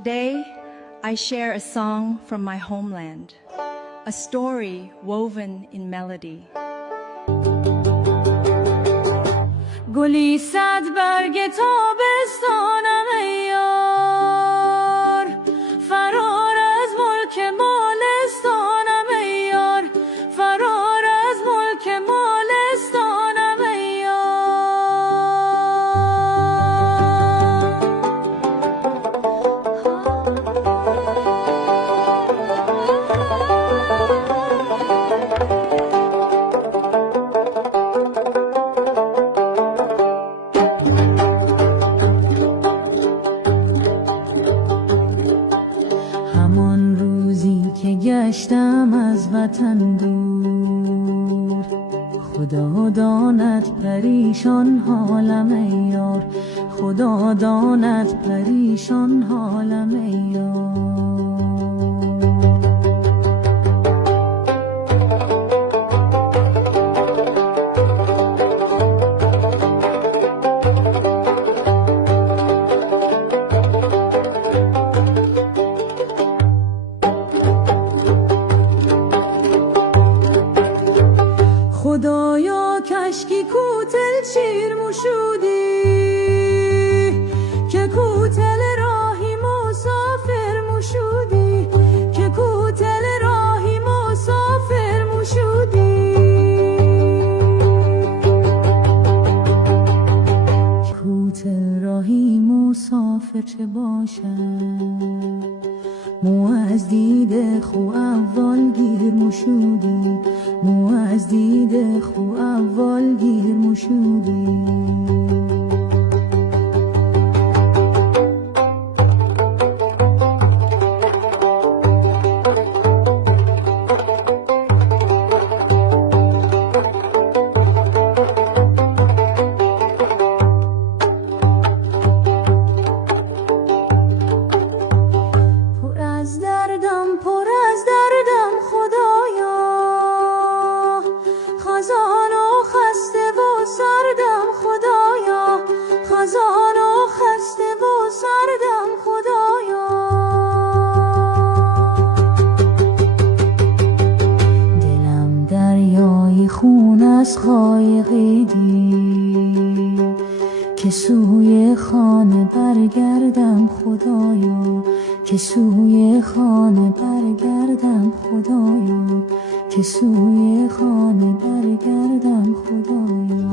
Today, I share a song from my homeland, a story woven in melody. گلی صد برگ تابستانم ای یار، فرار از ملک مالستانم ای یار، فرار از ملک مالستانم ای همان روزی که گشتم از وطن دور، خدا داند پریشان حالم ای یار، خدا داند پریشان حالم ای یار. خدایا کشکی کوتل شیر موشودی، که کوتل راهی مسافر موشودی، که کوتل راهی مسافر موشودی. کوتل راهی مسافر چه باشد، مو از دید خو اول گیر موشودی، مو از دید خو اول گیر موشودی. پر از دردم خدایا، خزان و خسته و سردم خدایا، خزان و خسته و سردم خدایا. دلم دریای خون از خایقی دید، که سوی خانه برگردم خدایا، که سوی خانه برگردم خدایا، که سوی خانه برگردم خدایا.